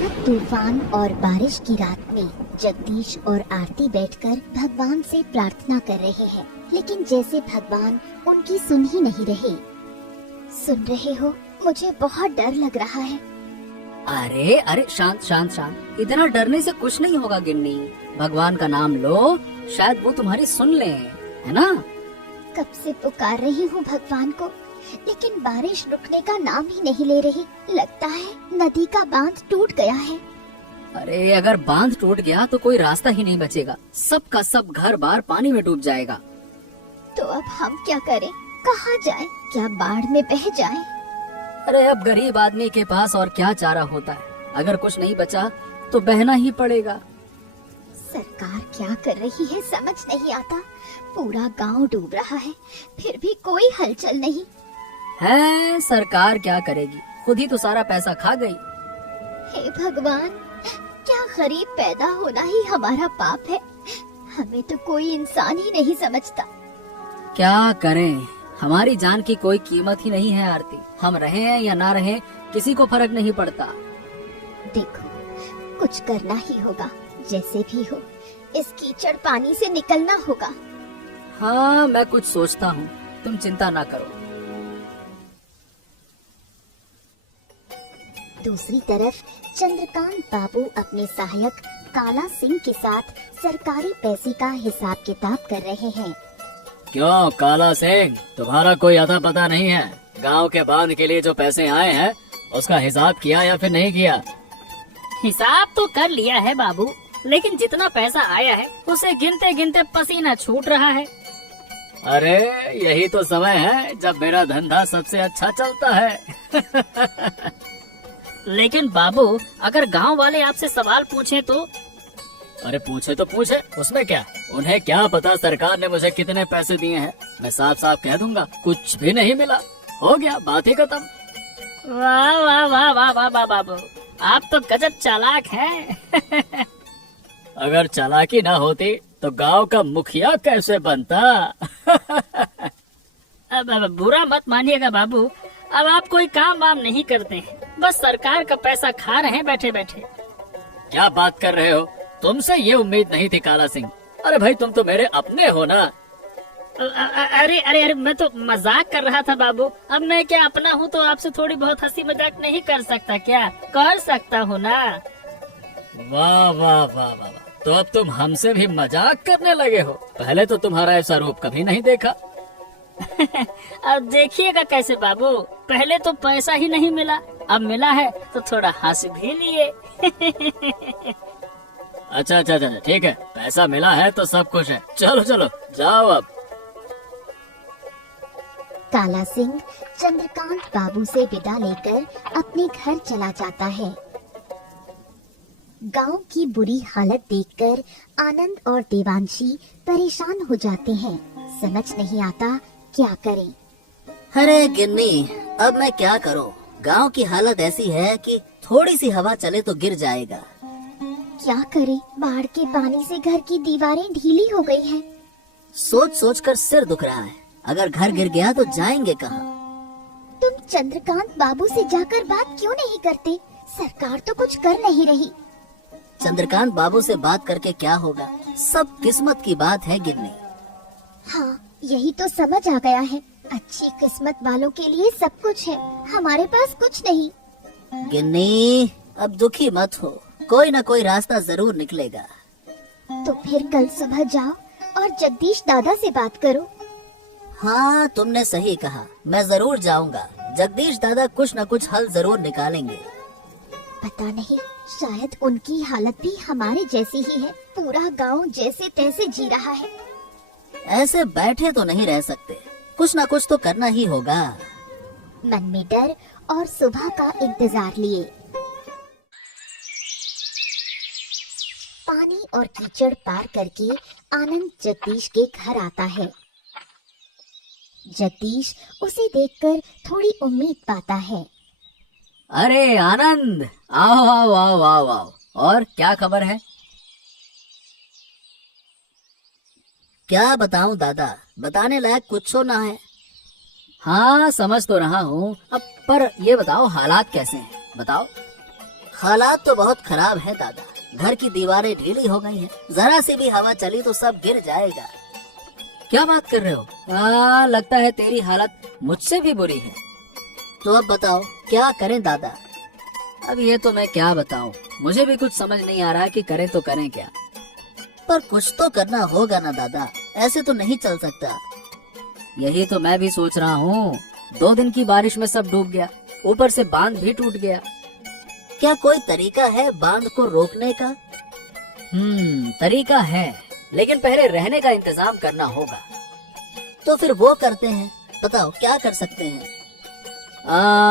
भयानक तूफान और बारिश की रात में जगदीश और आरती बैठकर भगवान से प्रार्थना कर रहे हैं, लेकिन जैसे भगवान उनकी सुन ही नहीं रहे। सुन रहे हो, मुझे बहुत डर लग रहा है। अरे अरे शांत शांत शांत, इतना डरने से कुछ नहीं होगा गिन्नी। भगवान का नाम लो, शायद वो तुम्हारी सुन ले, है ना? कब से पुकार रही हूँ भगवान को, लेकिन बारिश रुकने का नाम ही नहीं ले रही। लगता है नदी का बांध टूट गया है। अरे अगर बांध टूट गया तो कोई रास्ता ही नहीं बचेगा, सबका सब घर बार पानी में डूब जाएगा। तो अब हम क्या करें? कहाँ जाएं? क्या बाढ़ में बह जाएं? अरे अब गरीब आदमी के पास और क्या चारा होता है, अगर कुछ नहीं बचा तो बहना ही पड़ेगा। सरकार क्या कर रही है समझ नहीं आता। पूरा गांव डूब रहा है, फिर भी कोई हलचल नहीं है। सरकार क्या करेगी, खुद ही तो सारा पैसा खा गई। हे भगवान, क्या गरीब पैदा होना ही हमारा पाप है? हमें तो कोई इंसान ही नहीं समझता। क्या करें, हमारी जान की कोई कीमत ही नहीं है आरती। हम रहे हैं या ना रहे, किसी को फर्क नहीं पड़ता। देखो, कुछ करना ही होगा। जैसे भी हो, इस कीचड़ पानी से निकलना होगा। हाँ, मैं कुछ सोचता हूँ, तुम चिंता ना करो। दूसरी तरफ चंद्रकांत बाबू अपने सहायक काला सिंह के साथ सरकारी पैसे का हिसाब किताब कर रहे हैं। क्यों काला सिंह, तुम्हारा कोई अता पता नहीं है? गांव के बांध के लिए जो पैसे आए हैं उसका हिसाब किया या फिर नहीं किया? हिसाब तो कर लिया है बाबू, लेकिन जितना पैसा आया है उसे गिनते गिनते पसीना छूट रहा है। अरे यही तो समय है जब मेरा धंधा सबसे अच्छा चलता है। लेकिन बाबू, अगर गांव वाले आपसे सवाल पूछें तो? अरे पूछे तो पूछे, उसमें क्या? उन्हें क्या पता सरकार ने मुझे कितने पैसे दिए हैं। मैं साफ साफ कह दूंगा कुछ भी नहीं मिला, हो गया, बात ही खत्म। वाह वाह वाह वाह वाह वाह बाबू, आप तो गजब चालाक हैं। अगर चालाकी ना होती तो गांव का मुखिया कैसे बनता? अब बुरा मत मानिएगा बाबू, अब आप कोई काम वाम नहीं करते हैं, बस सरकार का पैसा खा रहे हैं बैठे बैठे। क्या बात कर रहे हो? तुमसे ये उम्मीद नहीं थी काला सिंह। अरे भाई, तुम तो मेरे अपने हो ना। अरे अरे अरे, मैं तो मजाक कर रहा था बाबू। अब मैं क्या अपना हूँ तो आपसे थोड़ी बहुत हंसी मजाक नहीं कर सकता क्या? कर सकता हूँ ना। वाह वाह वाह वाह, तो अब तुम हमसे भी मजाक करने लगे हो। पहले तो तुम्हारा ऐसा रूप कभी नहीं देखा। अब देखिएगा कैसे बाबू, पहले तो पैसा ही नहीं मिला, अब मिला है तो थोड़ा हंस भी लिए। अच्छा अच्छा अच्छा, ठीक है, पैसा मिला है तो सब कुछ है। चलो चलो जाओ अब। काला सिंह चंद्रकांत बाबू से विदा लेकर अपने घर चला जाता है। गांव की बुरी हालत देखकर आनंद और देवांशी परेशान हो जाते हैं। समझ नहीं आता क्या करें। अरे गिन्नी, अब मैं क्या करूं? गांव की हालत ऐसी है कि थोड़ी सी हवा चले तो गिर जाएगा। क्या करें? बाढ़ के पानी से घर की दीवारें ढीली हो गई हैं। सोच सोच कर सिर दुख रहा है। अगर घर गिर गया तो जाएंगे कहाँ? तुम चंद्रकांत बाबू से जाकर बात क्यों नहीं करते? सरकार तो कुछ कर नहीं रही। चंद्रकांत बाबू से बात करके क्या होगा? सब किस्मत की बात है गिन्नी। हाँ, यही तो समझ आ गया है। अच्छी किस्मत वालों के लिए सब कुछ है, हमारे पास कुछ नहीं। गिन्नी, अब दुखी मत हो, कोई न कोई रास्ता जरूर निकलेगा। तो फिर कल सुबह जाओ और जगदीश दादा से बात करो। हाँ, तुमने सही कहा, मैं जरूर जाऊंगा। जगदीश दादा कुछ न कुछ हल जरूर निकालेंगे। पता नहीं, शायद उनकी हालत भी हमारे जैसी ही है। पूरा गांव जैसे तैसे जी रहा है। ऐसे बैठे तो नहीं रह सकते, कुछ न कुछ तो करना ही होगा। मन में डर और सुबह का इंतजार लिए पानी और कीचड़ पार करके आनंद जगदीश के घर आता है। जगदीश उसे देखकर थोड़ी उम्मीद पाता है। अरे आनंद, आओ आओ आओ आओ आओ, और क्या खबर है? क्या बताऊं दादा, बताने लायक कुछ तो ना है। हाँ समझ तो रहा हूँ, अब पर ये बताओ हालात कैसे हैं, बताओ। हालात तो बहुत खराब है दादा। घर की दीवारें ढीली हो गई हैं। जरा सी भी हवा चली तो सब गिर जाएगा। क्या बात कर रहे हो? लगता है तेरी हालत मुझसे भी बुरी है। तो अब बताओ क्या करें दादा? अब ये तो मैं क्या बताऊं, मुझे भी कुछ समझ नहीं आ रहा कि करें तो करें क्या। पर कुछ तो करना होगा ना दादा, ऐसे तो नहीं चल सकता। यही तो मैं भी सोच रहा हूँ। 2 दिन की बारिश में सब डूब गया, ऊपर से बांध भी टूट गया। क्या कोई तरीका है बांध को रोकने का? तरीका है, लेकिन पहले रहने का इंतजाम करना होगा। तो फिर वो करते हैं। बताओ क्या कर सकते हैं?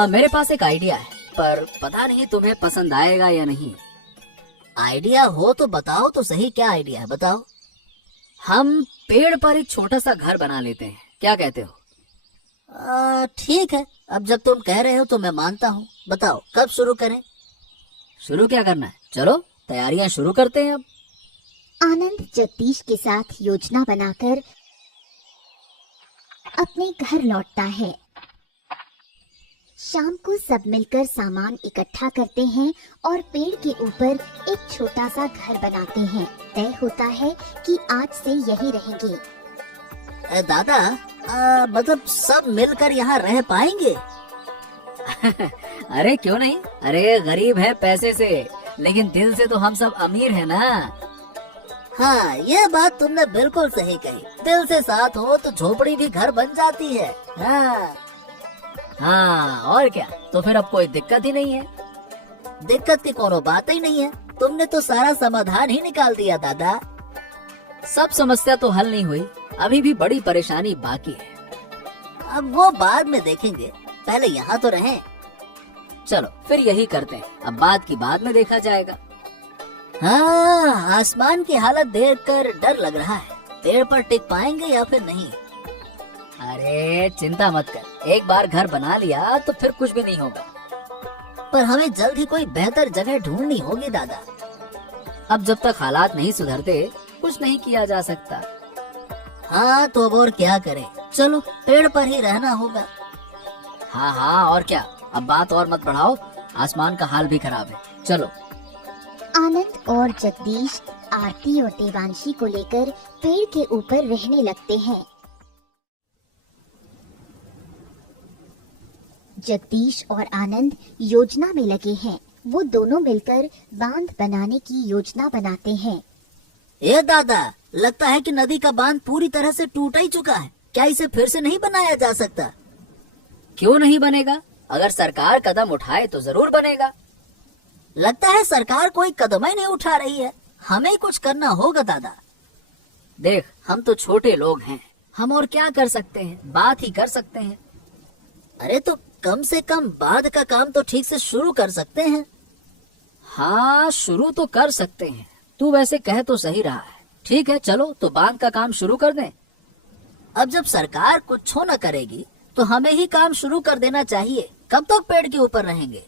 मेरे पास एक आइडिया है, पर पता नहीं तुम्हें पसंद आएगा या नहीं। आइडिया हो तो बताओ तो सही, क्या आइडिया है बताओ। हम पेड़ पर एक छोटा सा घर बना लेते हैं, क्या कहते हो? ठीक है, अब जब तुम कह रहे हो तो मैं मानता हूँ। बताओ कब शुरू करें? शुरू क्या करना है, चलो तैयारियां शुरू करते हैं अब। आनंद जगदीश के साथ योजना बनाकर अपने घर लौटता है। शाम को सब मिलकर सामान इकट्ठा करते हैं और पेड़ के ऊपर एक छोटा सा घर बनाते हैं। तय होता है कि आज से यही रहेंगे। दादा मतलब सब मिलकर यहाँ रह पाएंगे? अरे क्यों नहीं, अरे गरीब है पैसे से, लेकिन दिल से तो हम सब अमीर है ना। हाँ ये बात तुमने बिल्कुल सही कही। दिल से साथ हो तो झोपड़ी भी घर बन जाती है। हाँ और क्या, तो फिर अब कोई दिक्कत ही नहीं है। दिक्कत की कोनो बात ही नहीं है। तुमने तो सारा समाधान ही निकाल दिया दादा। सब समस्या तो हल नहीं हुई, अभी भी बड़ी परेशानी बाकी है। अब वो बाद में देखेंगे, पहले यहाँ तो रहें। चलो फिर यही करते हैं, अब बात की बाद में देखा जाएगा। हाँ आसमान की हालत देखकर डर लग रहा है। पेड़ पर टिक पाएंगे या फिर नहीं? अरे चिंता मत कर, एक बार घर बना लिया तो फिर कुछ भी नहीं होगा। पर हमें जल्द ही कोई बेहतर जगह ढूंढनी होगी दादा। अब जब तक हालात नहीं सुधरते कुछ नहीं किया जा सकता। हाँ तो अब और क्या करें, चलो पेड़ पर ही रहना होगा। हाँ और क्या, अब बात और मत बढ़ाओ, आसमान का हाल भी खराब है। चलो। आनंद और जगदीश आरती और देवांशी को लेकर पेड़ के ऊपर रहने लगते हैं। जगदीश और आनंद योजना में लगे हैं। वो दोनों मिलकर बांध बनाने की योजना बनाते हैं। ए दादा, लगता है कि नदी का बांध पूरी तरह से टूट ही चुका है। क्या इसे फिर से नहीं बनाया जा सकता? क्यों नहीं बनेगा, अगर सरकार कदम उठाए तो जरूर बनेगा। लगता है सरकार कोई कदम ही नहीं उठा रही है। हमें कुछ करना होगा दादा। देख हम तो छोटे लोग हैं, हम और क्या कर सकते हैं, बात ही कर सकते हैं। अरे तो कम से कम बांध का काम तो ठीक से शुरू कर सकते हैं। हाँ शुरू तो कर सकते हैं, तू वैसे कह तो सही रहा है। ठीक है चलो तो बांध का काम शुरू कर दें। अब जब सरकार कुछ न करेगी तो हमें ही काम शुरू कर देना चाहिए। कब तक पेड़ के ऊपर रहेंगे?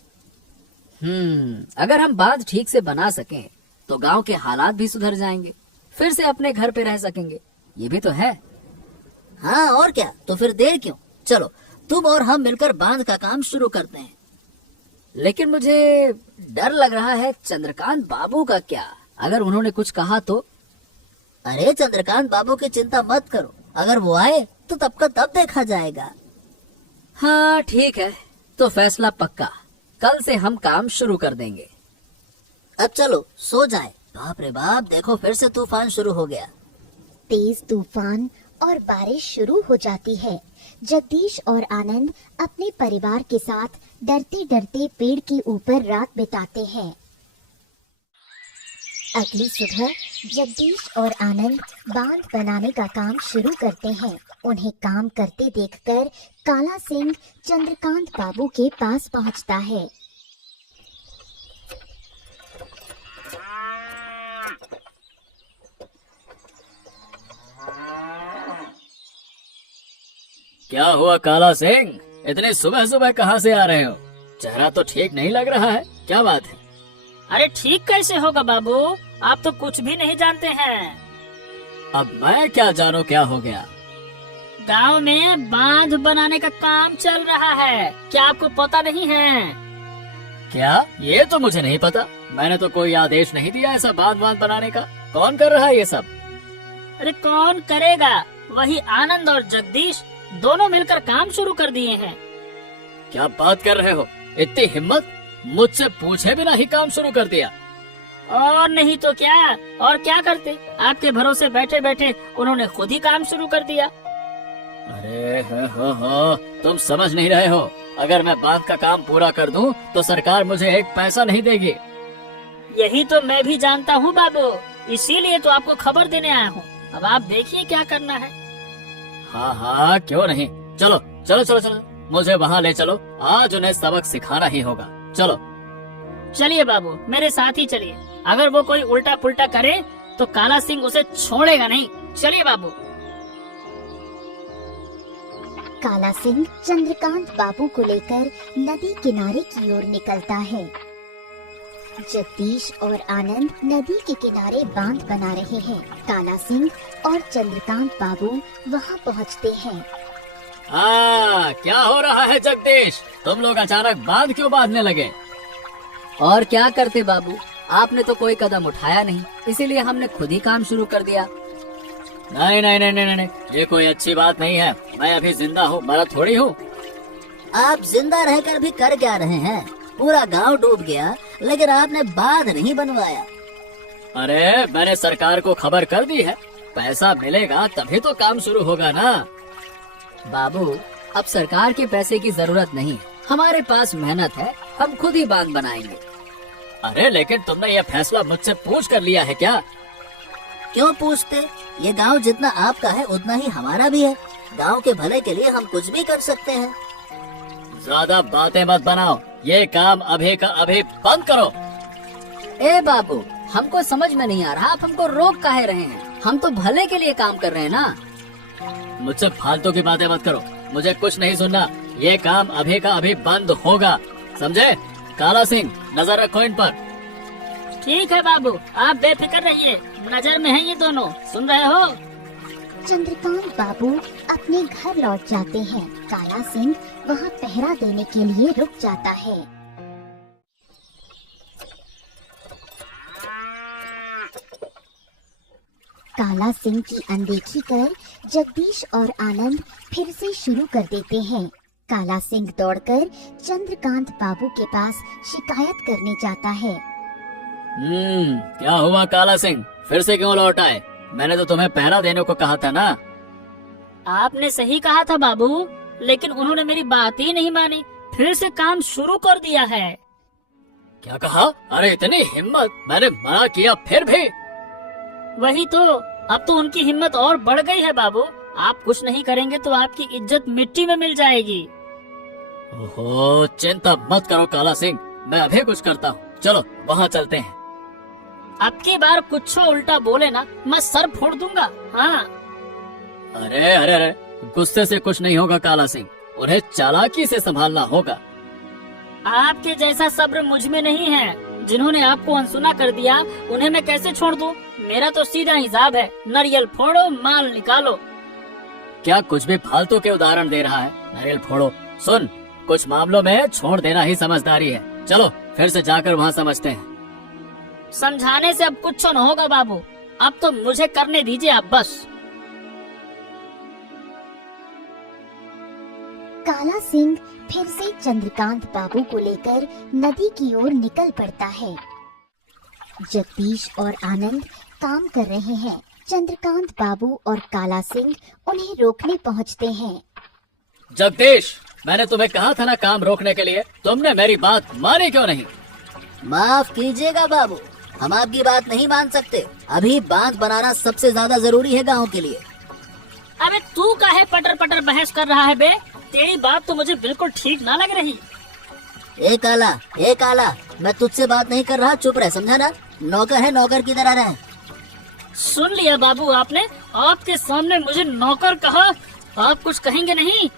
अगर हम बांध ठीक से बना सकें तो गांव के हालात भी सुधर जाएंगे, फिर से अपने घर पे रह सकेंगे। ये भी तो है। हाँ और क्या, तो फिर देर क्यों, चलो तुम और हम मिलकर बांध का काम शुरू करते हैं। लेकिन मुझे डर लग रहा है चंद्रकांत बाबू का क्या, अगर उन्होंने कुछ कहा तो? अरे चंद्रकांत बाबू की चिंता मत करो, अगर वो आए तो तब का तब देखा जाएगा। हाँ ठीक है, तो फैसला पक्का, कल से हम काम शुरू कर देंगे। अब चलो सो जाए। बाप रे बाप, देखो फिर से तूफान शुरू हो गया। तेज तूफान और बारिश शुरू हो जाती है। जगदीश और आनंद अपने परिवार के साथ डरते डरते पेड़ के ऊपर रात बिताते हैं। अगली सुबह जगदीश और आनंद बांध बनाने का काम शुरू करते हैं। उन्हें काम करते देखकर काला सिंह चंद्रकांत बाबू के पास पहुंचता है। क्या हुआ काला सिंह, इतने सुबह सुबह कहाँ से आ रहे हो? चेहरा तो ठीक नहीं लग रहा है, क्या बात है? अरे ठीक कैसे होगा बाबू, आप तो कुछ भी नहीं जानते हैं। अब मैं क्या जानूं क्या हो गया? गांव में बांध बनाने का काम चल रहा है, क्या आपको पता नहीं है? क्या? ये तो मुझे नहीं पता। मैंने तो कोई आदेश नहीं दिया ऐसा बांध बनाने का। कौन कर रहा है ये सब? अरे कौन करेगा, वही आनंद और जगदीश दोनों मिलकर काम शुरू कर दिए हैं। क्या बात कर रहे हो? इतनी हिम्मत, मुझसे पूछे बिना ही काम शुरू कर दिया। और नहीं तो क्या, और क्या करते, आपके भरोसे बैठे बैठे उन्होंने खुद ही काम शुरू कर दिया। अरे हो, तुम समझ नहीं रहे हो। अगर मैं बांध का काम पूरा कर दूं तो सरकार मुझे एक पैसा नहीं देगी। यही तो मैं भी जानता हूँ बाबू, इसीलिए तो आपको खबर देने आया हूँ। अब आप देखिए क्या करना है। हाँ, क्यों नहीं। चलो चलो चलो चलो, मुझे वहाँ ले चलो। आज उन्हें सबक सिखाना ही होगा। चलो चलिए बाबू, मेरे साथ ही चलिए। अगर वो कोई उल्टा पुल्टा करे तो काला सिंह उसे छोड़ेगा नहीं। चलिए बाबू। काला सिंह चंद्रकांत बाबू को लेकर नदी किनारे की ओर निकलता है। जगदीश और आनंद नदी के किनारे बांध बना रहे हैं। काला सिंह और चंद्रकांत बाबू वहां पहुंचते हैं। क्या हो रहा है जगदीश? तुम लोग अचानक बांध क्यों बांधने लगे? और क्या करते बाबू, आपने तो कोई कदम उठाया नहीं, इसीलिए हमने खुद ही काम शुरू कर दिया। नहीं नहीं नहीं नहीं नहीं, ये कोई अच्छी बात नहीं है। मैं अभी जिंदा हूँ, मरा थोड़ी हूँ। आप जिंदा रहकर भी कर क्या रहे हैं? पूरा गांव डूब गया, लेकिन आपने बांध नहीं बनवाया। अरे मैंने सरकार को खबर कर दी है, पैसा मिलेगा तभी तो काम शुरू होगा ना। बाबू, अब सरकार के पैसे की जरूरत नहीं, हमारे पास मेहनत है, हम खुद ही बांध बनाएंगे। अरे लेकिन तुमने ये फैसला मुझसे पूछ कर लिया है क्या? क्यों पूछते? ये गांव जितना आपका है उतना ही हमारा भी है। गांव के भले के लिए हम कुछ भी कर सकते हैं। ज्यादा बातें मत बनाओ, ये काम अभी का अभी बंद करो। ए बाबू, हमको समझ में नहीं आ रहा, आप हमको रोक काहे रहे हैं? हम तो भले के लिए काम कर रहे हैं ना। मुझसे फालतू की बातें मत करो, मुझे कुछ नहीं सुनना। ये काम अभी का अभी बंद होगा, समझे? काला सिंह, नजर रखो इन पर। ठीक है बाबू, आप बेफिक्र रहिए, नजर में है ये दोनों, सुन रहे हो? चंद्रकांत बाबू अपने घर लौट जाते हैं। काला सिंह वहाँ पहरा देने के लिए रुक जाता है। काला सिंह की अनदेखी कर जगदीश और आनंद फिर से शुरू कर देते हैं। काला सिंह दौड़कर चंद्रकांत बाबू के पास शिकायत करने जाता है। क्या हुआ काला सिंह, फिर से क्यों लौट आए? मैंने तो तुम्हें पहरा देने को कहा था ना। आपने सही कहा था बाबू, लेकिन उन्होंने मेरी बात ही नहीं मानी, फिर से काम शुरू कर दिया है। क्या कहा? अरे इतनी हिम्मत, मैंने मना किया फिर भी। वही तो, अब तो उनकी हिम्मत और बढ़ गई है बाबू। आप कुछ नहीं करेंगे तो आपकी इज्जत मिट्टी में मिल जाएगी। ओहो, चिंता मत करो काला सिंह, मैं अभी कुछ करता हूँ। चलो वहाँ चलते हैं। अब की बार कुछ उल्टा बोले ना, मैं सर फोड़ दूंगा। हाँ। अरे अरे अरे, गुस्से से कुछ नहीं होगा काला सिंह, उन्हें चालाकी से संभालना होगा। आपके जैसा सब्र मुझ में नहीं है। जिन्होंने आपको अनसुना कर दिया, उन्हें मैं कैसे छोड़ दूं? मेरा तो सीधा हिसाब है, नारियल फोड़ो माल निकालो। क्या कुछ भी फालतू के उदाहरण दे रहा है? नारियल फोड़ो, सुन, कुछ मामलों में छोड़ देना ही समझदारी है। चलो फिर से जाकर वहाँ समझते हैं। समझाने से अब कुछ न होगा बाबू, अब तो मुझे करने दीजिए आप बस। काला सिंह फिर से चंद्रकांत बाबू को लेकर नदी की ओर निकल पड़ता है। जगदीश और आनंद काम कर रहे हैं। चंद्रकांत बाबू और काला सिंह उन्हें रोकने पहुंचते हैं। जगदीश, मैंने तुम्हें कहा था ना काम रोकने के लिए, तुमने मेरी बात मानी क्यों नहीं? माफ कीजिएगा बाबू, हम आपकी बात नहीं मान सकते। अभी बांध बनाना सबसे ज्यादा जरूरी है गांव के लिए। अबे तू काहे पटर पटर बहस कर रहा है बे? तेरी बात तो मुझे बिल्कुल ठीक ना लग रही। ए काला, मैं तुझसे बात नहीं कर रहा, चुप रह, समझा ना? नौकर है, नौकर की तरह रहे। सुन लिया बाबू आपने, आपके सामने मुझे नौकर कहा, आप कुछ कहेंगे नहीं?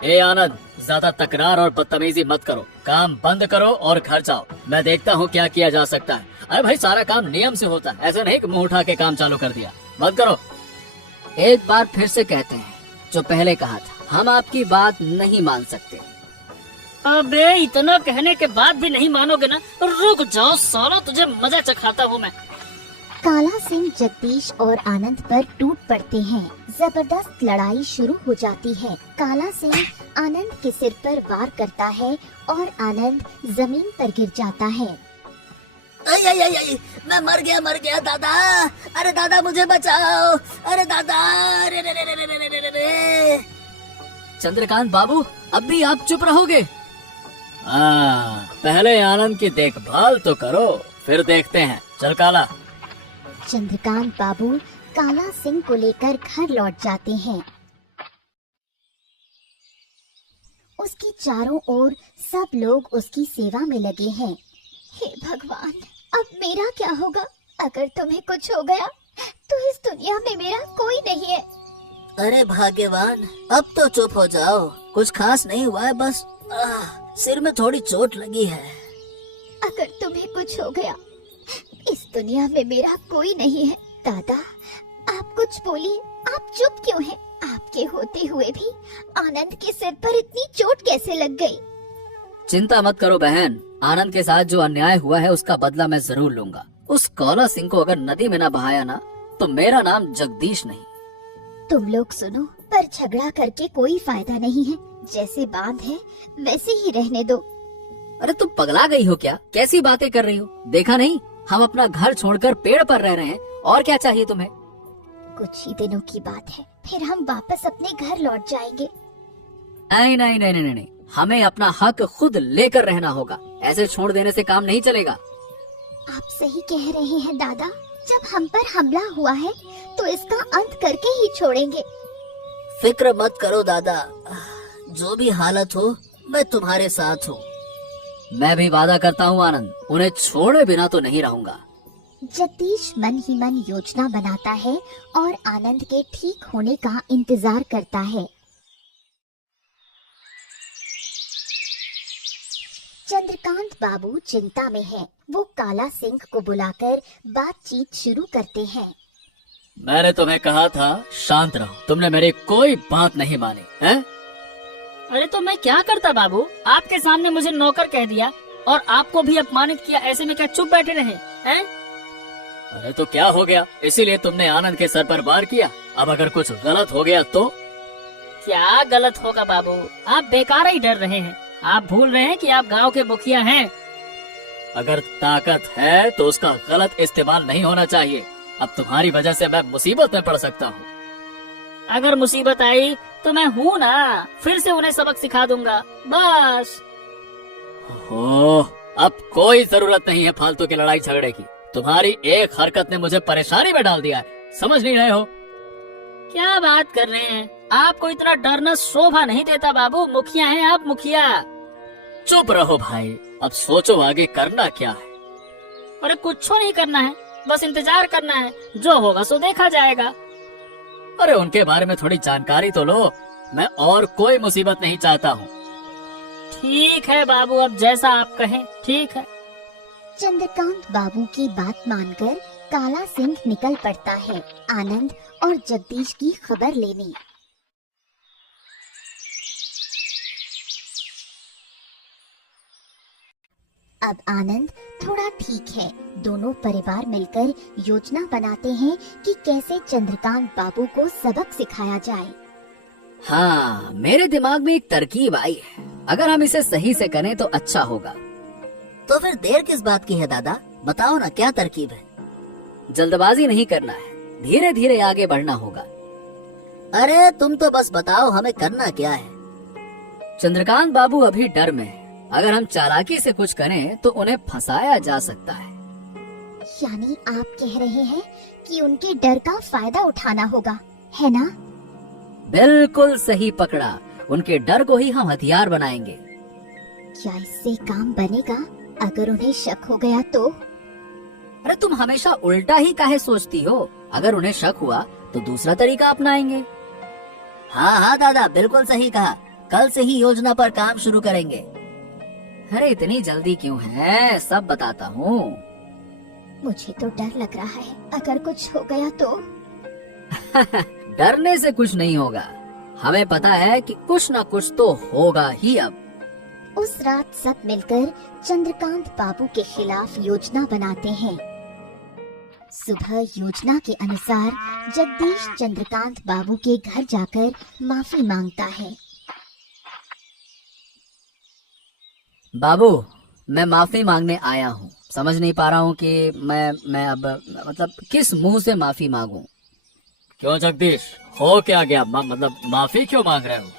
ए आनंद, ज्यादा तकरार और बदतमीजी मत करो, काम बंद करो और घर जाओ। मैं देखता हूँ क्या किया जा सकता है। अरे भाई, सारा काम नियम से होता है, ऐसा नहीं कि मुंह उठा के काम चालू कर दिया। मत करो। एक बार फिर से कहते हैं, जो पहले कहा था, हम आपकी बात नहीं मान सकते। अबे इतना कहने के बाद भी नहीं मानोगे ना? रुक जाओ साला, तुझे मजा चखाता हूँ मैं। काला सिंह जगदीश और आनंद पर टूट पड़ते हैं। जबरदस्त लड़ाई शुरू हो जाती है। काला सिंह आनंद के सिर पर वार करता है और आनंद जमीन पर गिर जाता है। आई आई आई आई, मैं मर गया दादा। अरे दादा मुझे बचाओ, अरे दादा, रे रे रे रे रे रे रे रे। चंद्रकांत बाबू, अब भी आप चुप रहोगे? पहले आनंद की देखभाल तो करो, फिर देखते हैं। चल काला। चंद्रकांत बाबू काला सिंह को लेकर घर लौट जाते हैं। उसके चारों ओर सब लोग उसकी सेवा में लगे हैं। हे भगवान, अब मेरा क्या होगा? अगर तुम्हें कुछ हो गया तो इस दुनिया में मेरा कोई नहीं है। अरे भाग्यवान, अब तो चुप हो जाओ। कुछ खास नहीं हुआ है, बस सिर में थोड़ी चोट लगी है। अगर तुम्हें कुछ हो गया, इस दुनिया में मेरा कोई नहीं है। दादा, आप कुछ बोलिए, आप चुप क्यों हैं? आपके होते हुए भी आनंद के सिर पर इतनी चोट कैसे लग गई? चिंता मत करो बहन, आनंद के साथ जो अन्याय हुआ है उसका बदला मैं जरूर लूंगा। उस काला सिंह को अगर नदी में न बहाया ना, तो मेरा नाम जगदीश नहीं। तुम लोग सुनो, पर झगड़ा करके कोई फायदा नहीं है। जैसे बांध है वैसे ही रहने दो। अरे तुम पगला गई हो क्या? कैसी बातें कर रही हो? देखा नहीं, हम अपना घर छोड़कर पेड़ पर रह रहे हैं, और क्या चाहिए तुम्हें? कुछ ही दिनों की बात है, फिर हम वापस अपने घर लौट जाएंगे। नहीं नहीं नहीं नहीं नहीं, हमें अपना हक खुद लेकर रहना होगा। ऐसे छोड़ देने से काम नहीं चलेगा। आप सही कह रहे हैं दादा, जब हम पर हमला हुआ है तो इसका अंत करके ही छोड़ेंगे। फिक्र मत करो दादा, जो भी हालत हो मैं तुम्हारे साथ हूँ। मैं भी वादा करता हूँ आनंद, उन्हें छोड़े बिना तो नहीं रहूंगा। जगदीश मन ही मन योजना बनाता है और आनंद के ठीक होने का इंतजार करता है। चंद्रकांत बाबू चिंता में है। वो काला सिंह को बुलाकर बातचीत शुरू करते हैं। मैंने तुम्हें कहा था शांत रहो, तुमने मेरी कोई बात नहीं मानी है? अरे तो मैं क्या करता बाबू, आपके सामने मुझे नौकर कह दिया और आपको भी अपमानित किया। ऐसे में क्या चुप बैठे रहे हैं? अरे तो क्या हो गया? इसीलिए तुमने आनंद के सर पर वार किया। अब अगर कुछ गलत हो गया तो? क्या गलत होगा बाबू, आप बेकार ही डर रहे हैं। आप भूल रहे हैं कि आप गांव के मुखिया हैं। अगर ताकत है तो उसका गलत इस्तेमाल नहीं होना चाहिए। अब तुम्हारी वजह से मैं मुसीबत में पड़ सकता हूँ। अगर मुसीबत आई तो मैं हूँ ना, फिर से उन्हें सबक सिखा दूंगा, बस। अब कोई जरूरत नहीं है फालतू की लड़ाई झगड़े की। तुम्हारी एक हरकत ने मुझे परेशानी में डाल दिया है, समझ नहीं रहे हो? क्या बात कर रहे हैं? आपको इतना डरना शोभा नहीं देता बाबू, मुखिया हैं आप, मुखिया। चुप रहो भाई, अब सोचो आगे करना क्या है। अरे कुछ नहीं करना है, बस इंतजार करना है, जो होगा सो देखा जाएगा। अरे उनके बारे में थोड़ी जानकारी तो लो, मैं और कोई मुसीबत नहीं चाहता हूँ। ठीक है बाबू, अब जैसा आप कहें, ठीक है। चंद्रकांत बाबू की बात मानकर काला सिंह निकल पड़ता है आनंद और जगदीश की खबर लेने। अब आनंद थोड़ा ठीक है। दोनों परिवार मिलकर योजना बनाते हैं कि कैसे चंद्रकांत बाबू को सबक सिखाया जाए। हाँ, मेरे दिमाग में एक तरकीब आई है। अगर हम इसे सही से करें तो अच्छा होगा। तो फिर देर किस बात की है दादा, बताओ ना क्या तरकीब है? जल्दबाजी नहीं करना है, धीरे धीरे आगे बढ़ना होगा। अरे तुम तो बस बताओ हमें करना क्या है। चंद्रकांत बाबू अभी डर में है। अगर हम चालाकी से कुछ करें तो उन्हें फंसाया जा सकता है। यानी आप कह रहे हैं कि उनके डर का फायदा उठाना होगा, है ना? बिल्कुल सही पकड़ा, उनके डर को ही हम हथियार बनाएंगे। क्या इससे काम बनेगा? अगर उन्हें शक हो गया तो? अरे तुम हमेशा उल्टा ही काहे सोचती हो? अगर उन्हें शक हुआ तो दूसरा तरीका अपनाएंगे। हाँ हाँ दादा, बिल्कुल सही कहा। कल से ही योजना पर काम शुरू करेंगे। अरे इतनी जल्दी क्यों है, सब बताता हूँ। मुझे तो डर लग रहा है, अगर कुछ हो गया तो? डरने से कुछ नहीं होगा, हमें पता है कि कुछ ना कुछ तो होगा ही। अब उस रात सब मिलकर चंद्रकांत बाबू के खिलाफ योजना बनाते हैं। सुबह योजना के अनुसार जगदीश चंद्रकांत बाबू के घर जाकर माफी मांगता है। बाबू, मैं माफी मांगने आया हूँ। समझ नहीं पा रहा हूँ कि मैं अब मतलब किस मुंह से माफी मांगूं। क्यों जगदीश, हो क्या गया? मतलब माफी क्यों मांग रहे हो?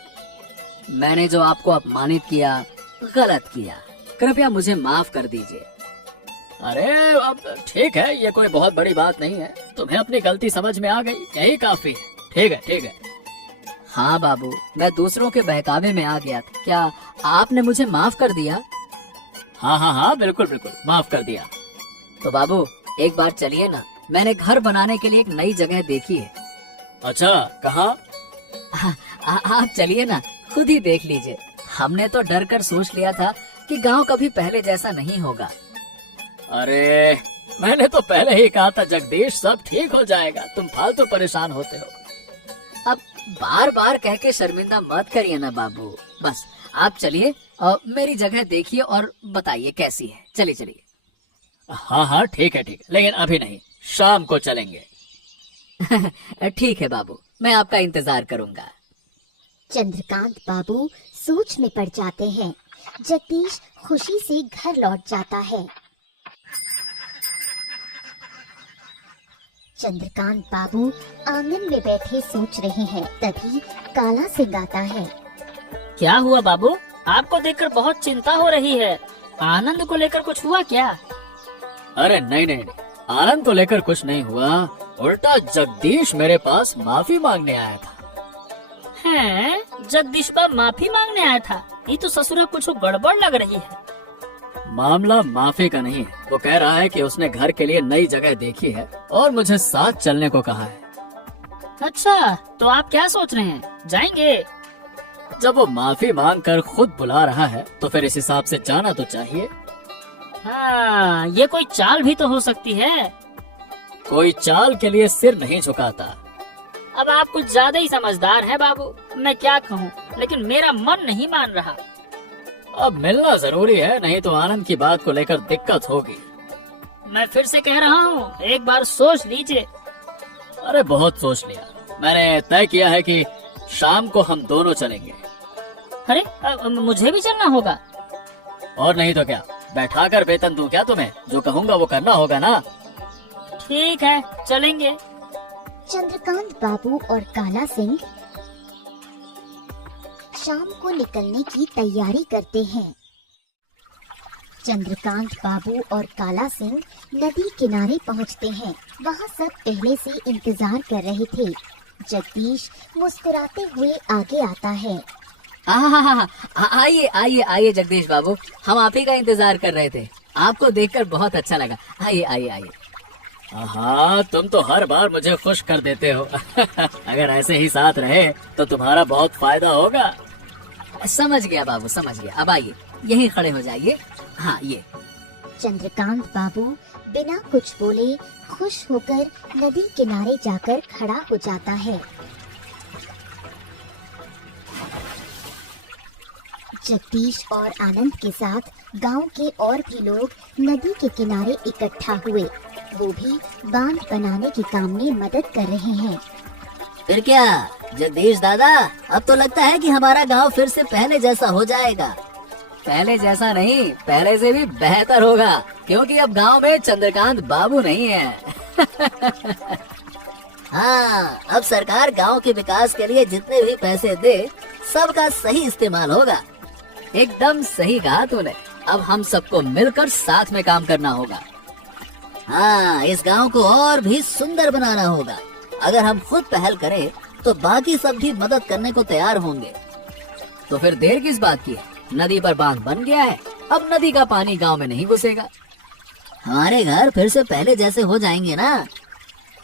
मैंने जो आपको अपमानित किया, गलत किया, कृपया मुझे माफ कर दीजिए। अरे अब ठीक है, ये कोई बहुत बड़ी बात नहीं है। तुम्हें अपनी गलती समझ में आ गई, यही काफी है। ठीक है ठीक है। हाँ बाबू, मैं दूसरों के बहकावे में आ गया था। क्या आपने मुझे माफ कर दिया? हाँ हाँ हाँ, बिल्कुल बिल्कुल, माफ कर दिया। तो बाबू एक बार चलिए ना, मैंने घर बनाने के लिए एक नई जगह देखी है। अच्छा, कहाँ? आप चलिए ना, खुद ही देख लीजिए। हमने तो डर कर सोच लिया था कि गांव कभी पहले जैसा नहीं होगा। अरे मैंने तो पहले ही कहा था जगदीश, सब ठीक हो जाएगा, तुम फालतू परेशान होते हो। अब बार बार कह के शर्मिंदा मत करिए ना बाबू। बस आप चलिए और मेरी जगह देखिए और बताइए कैसी है। चलिए चलिए। हाँ हाँ ठीक है, लेकिन अभी नहीं, शाम को चलेंगे। ठीक है बाबू, मैं आपका इंतजार करूंगा। चंद्रकांत बाबू सोच में पड़ जाते हैं। जगदीश खुशी से घर लौट जाता है। चंद्रकांत बाबू आंगन में बैठे सोच रहे हैं, तभी काला सिंह आता है। क्या हुआ बाबू? आपको देखकर बहुत चिंता हो रही है। आनंद को लेकर कुछ हुआ क्या? अरे नहीं, आनंद को लेकर कुछ नहीं हुआ। उल्टा जगदीश मेरे पास माफी मांगने आया था। हैं? जगदीश पर माफी मांगने आया था? ये तो ससुरा कुछ गड़बड़ लग रही है। मामला माफी का नहीं है। वो कह रहा है कि उसने घर के लिए नई जगह देखी है और मुझे साथ चलने को कहा है। अच्छा, तो आप क्या सोच रहे हैं, जाएंगे? जब वो माफी मांग कर खुद बुला रहा है तो फिर इस हिसाब से जाना तो चाहिए। हाँ, ये कोई चाल भी तो हो सकती है। कोई चाल के लिए सिर नहीं झुकाता। अब आप कुछ ज्यादा ही समझदार हैं बाबू। मैं क्या कहूँ, लेकिन मेरा मन नहीं मान रहा। अब मिलना जरूरी है, नहीं तो आनंद की बात को लेकर दिक्कत होगी। मैं फिर से कह रहा हूँ, एक बार सोच लीजिए। अरे बहुत सोच लिया। मैंने तय किया है कि शाम को हम दोनों चलेंगे। अरे मुझे भी चलना होगा? और नहीं तो क्या, बैठा कर वेतन दूं क्या तुम्हें? जो कहूँगा वो करना होगा ना। ठीक है, चलेंगे। चंद्रकांत बाबू और काला सिंह शाम को निकलने की तैयारी करते हैं। चंद्रकांत बाबू और काला सिंह नदी किनारे पहुंचते हैं। वहां सब पहले से इंतजार कर रहे थे। जगदीश मुस्कुराते हुए आगे आता है। आइए आइए आइए जगदीश बाबू, हम आप ही का इंतजार कर रहे थे। आपको देखकर बहुत अच्छा लगा। आइए आइए आइए। हाँ, तुम तो हर बार मुझे खुश कर देते हो। अगर ऐसे ही साथ रहे तो तुम्हारा बहुत फायदा होगा। समझ गया बाबू, समझ गया। अब आइए, यहीं खड़े हो जाइए। हाँ, ये। चंद्रकांत बाबू बिना कुछ बोले खुश होकर नदी किनारे जाकर खड़ा हो जाता है। जगदीश और आनंद के साथ गांव के और भी लोग नदी के किनारे इकट्ठा हुए। वो भी बांध बनाने के काम में मदद कर रहे हैं। फिर क्या जगदीश दादा, अब तो लगता है कि हमारा गांव फिर से पहले जैसा हो जाएगा। पहले जैसा नहीं, पहले से भी बेहतर होगा, क्योंकि अब गांव में चंद्रकांत बाबू नहीं है। हाँ, अब सरकार गांव के विकास के लिए जितने भी पैसे दे, सबका सही इस्तेमाल होगा। एकदम सही कहा तूने। अब हम सबको मिलकर साथ में काम करना होगा। हाँ, इस गांव को और भी सुंदर बनाना होगा। अगर हम खुद पहल करें तो बाकी सब भी मदद करने को तैयार होंगे। तो फिर देर किस बात की है? नदी पर बांध बन गया है, अब नदी का पानी गांव में नहीं घुसेगा। हमारे घर फिर से पहले जैसे हो जाएंगे ना?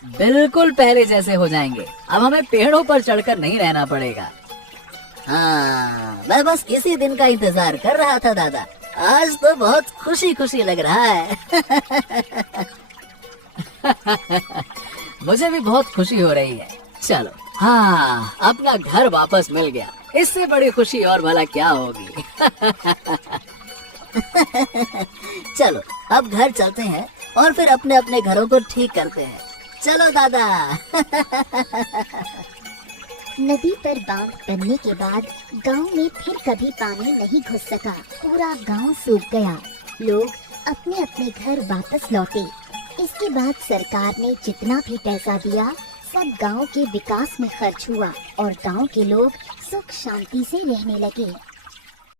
बिल्कुल पहले जैसे हो जाएंगे। अब हमें पेड़ों पर चढ़कर नहीं रहना पड़ेगा। हाँ, मैं बस इसी दिन का इंतजार कर रहा था दादा। आज तो बहुत खुशी खुशी लग रहा है। मुझे भी बहुत खुशी हो रही है। चलो, हाँ, अपना घर वापस मिल गया। इससे बड़ी खुशी और भला क्या होगी। चलो अब घर चलते हैं और फिर अपने अपने घरों को ठीक करते हैं। चलो दादा। नदी पर बांध बनने के बाद गांव में फिर कभी पानी नहीं घुस सका। पूरा गांव सूख गया। लोग अपने अपने घर वापस लौटे। इसके बाद सरकार ने जितना भी पैसा दिया सब गांव के विकास में खर्च हुआ और गांव के लोग सुख शांति से रहने लगे।